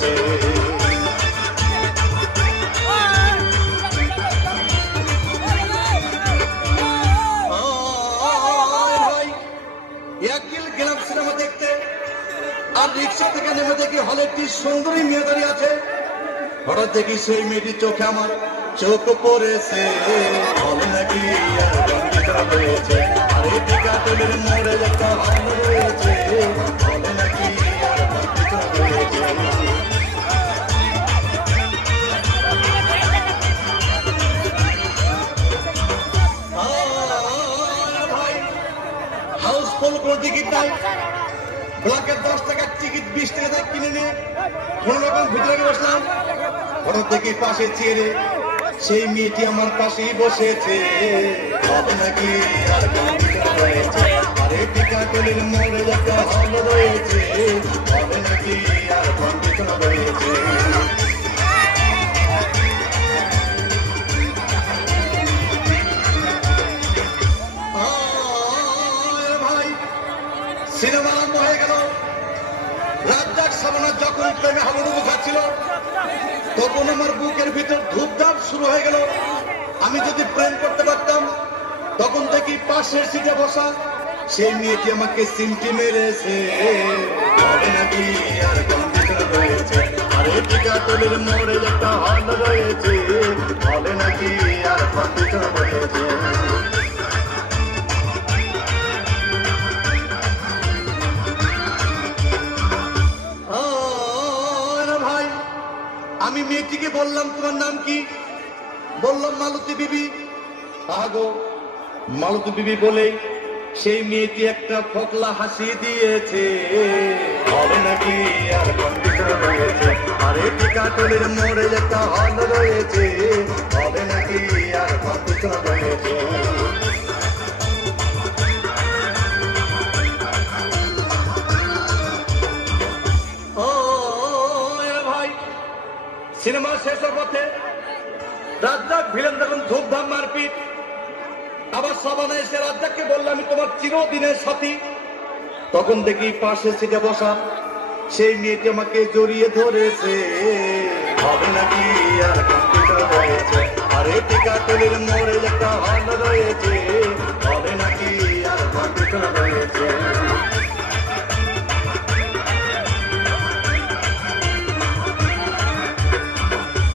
রয়েছে। গেলাম সিনেমা দেখতে, আর রিক্সা থেকে নেমে দেখি হলে একটি সুন্দরী মেয়ে দাঁড়িয়ে আছে। হঠাৎ দেখি সেই মেয়েটির চোখে আমার চোখ পড়েছে। হলে নাকি আর কম্পিউটার রয়েছে, আর এই টিকাটলের মোড়ে একটা হল রয়েছে। হলে নাকি আর কম্পিউটার রয়েছে। হাউসফুল কোন টিকিট নাই, ব্লকের 10 টাকার টিকিট 20 টাকা দিয়ে কিনে নিয়ে কোন রকম ভিতরে বসলাম। হঠাৎ দেখি পাশে চেয়ারে সেই মেয়েটি আমার পাশেই বসেছে। হবে নাকি আর কম্পিউটার রয়েছে, আর এই টিকাটলের মোড়ে একটা হল রয়েছে। হবে নাকি আর কম্পিউটার রয়েছে। সিনেমা আরম্ভ হয়ে গেল। রাজ্জাক সাবানা যখন প্রেমে হাবুডুবু খাচ্ছিল, তখন আমার বুকের ভিতর ধূপধাপ শুরু হয়ে গেল। আমি যদি প্রেম করতে পারতাম, তখন দেখি পাশের সিটে বসা সেই মেয়েটি আমাকে সিমটি মেরেছে। হবে নাকি আর কম্পিউটার রয়েছে, আর এই টিকাটলের মোড়ে একটা হল রয়েছে। হবে নাকি আর কম্পিউটার রয়েছে। আমি মেয়েটিকে বললাম, তোমার নাম কি? বললাম মালতী বিবি। আগো মালতী বিবি বলে সেই মেয়েটি একটা ফকলা হাসি দিয়েছে। হবে নাকি আর কম্পিউটার রয়েছে, আর এই টিকাটলের মোড়ে একটা হল রয়েছে। হবে নাকি আর কম্পিউটার রয়েছে। সিনেমা শেষের পথে রাজ্জাক ভিলেন তখন ধূপধাম মারপিট। আবার সাবানা এসে রাজ্জাককে বলল, আমি তোমার চিরদিনের সাথী। তখন দেখি পাশে সিটে বসা সেই মেয়েটি আমাকে জড়িয়ে ধরেছে। হবে নাকি আর কম্পিউটার রয়েছে, আর এই টিকাটলের মোড়ে একটা হল রয়েছে।